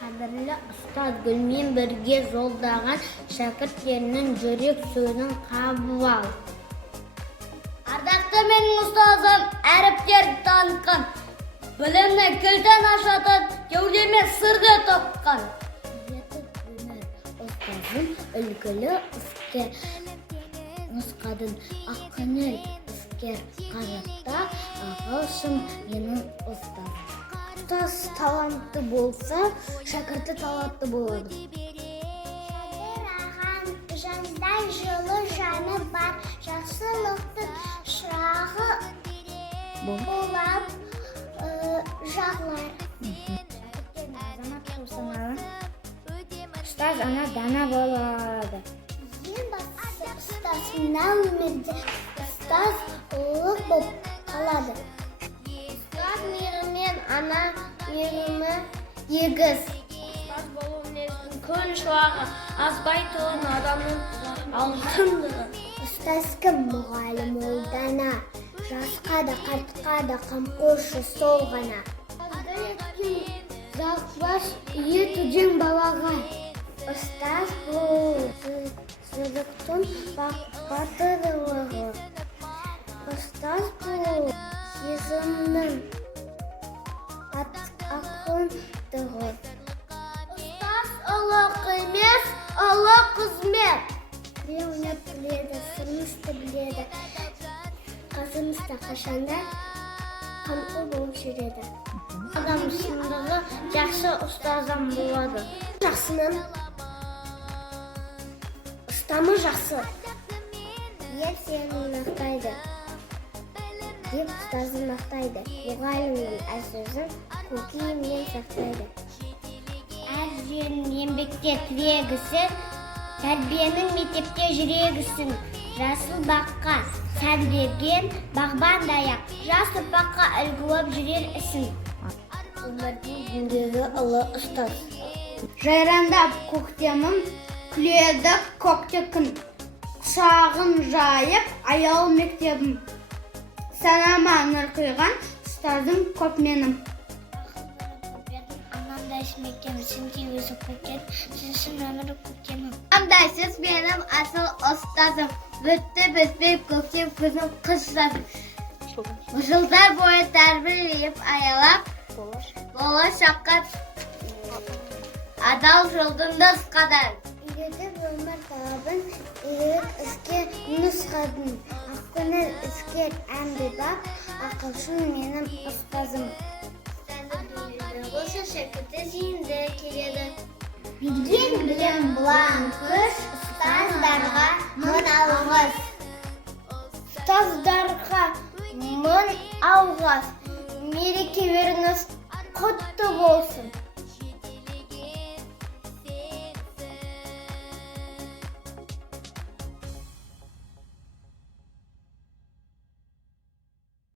Қадірлі ұстаз Гүлмен бірге жолдаған шәкірттерінің жүрек сөзін қабыл ал. Ардақты менің ұстазым, әріптерді танытқан, білімні кілтін ашатын, кеудеме сырды топқан. Жетіп өмір ұстазым, үлгілі іскер нұсқадың, ақынел іскер қарапта, ағылшын менің ұстазым. Ұстаз талантты болса, шәкірті талантты болады. Шәкір ағам жандай жылы жаны бар, жақсылықтың шырағы болып жағлар. Азамат болсаңалы, ұстаз ана дана болады. Ең бастысы ұстаз мына өмірде ұстаз ұлық болып қалады. Ұстаз мейірімен, ана мейірімі егіз. Ұстаз болу мінездің көн шуағы, азбайтын адамның алтындығы. Ұстаз кім? Мұғалім ол дана, жасқа да қартқа да қамқоршы сол ғана. Залқыбас етуден балаға. Ұстаз бұл жұрықтың батырылығы. Ұстаз бұл сезімнің ақындығы. Ұстаз ұлық емес, ұлық қызмет. Өнер біледі, сырымызды біледі. Қазымызда қашанда қамқор болып жүреді. Адам шындығы жақсы ұстазам болады. Жақсының ұстамы жақсы. Ел сені мақтайды деп ұстазын мақтайды. Мұғалімнің әр сөзін көкейінен сақтайды. Әр жерін еңбекте тірегісі, тәрбиенің мектепте жүрегісін. Жасыл баққа сәндеген бағбан даяқ, жас ұрпаққа үлгі болып жүрер ісін. Өмірдің жүндегі ұлы ұстаз. Жайрандап көктемім, күледі көкте күн. Құшағын жайып, аял мектебім. Санама нұр құйған ұстазым көп менім. Анамдайсыз мектебім, сенде өзі көкен, сенсің өмірі көкемім. Анамдайсыз менің асыл ұстазым, өтті бізбей көктем күзім қыс жазым. Жылдар бойы тәрбиелеп аялап, болашаққа адал жолдың нұсқадан. Үйретіп өмір талабын, үйрет іске нұсқадың. Ақкөнер іскер әмбебап, ақылшын менің ұстазым. Осы шәкірті зейінді келеді. Білген білім бұлан күш, ұстаздарға мың алғыс. Ұстаздарға мың алғыс. Мерекелеріңіз құтты болсын.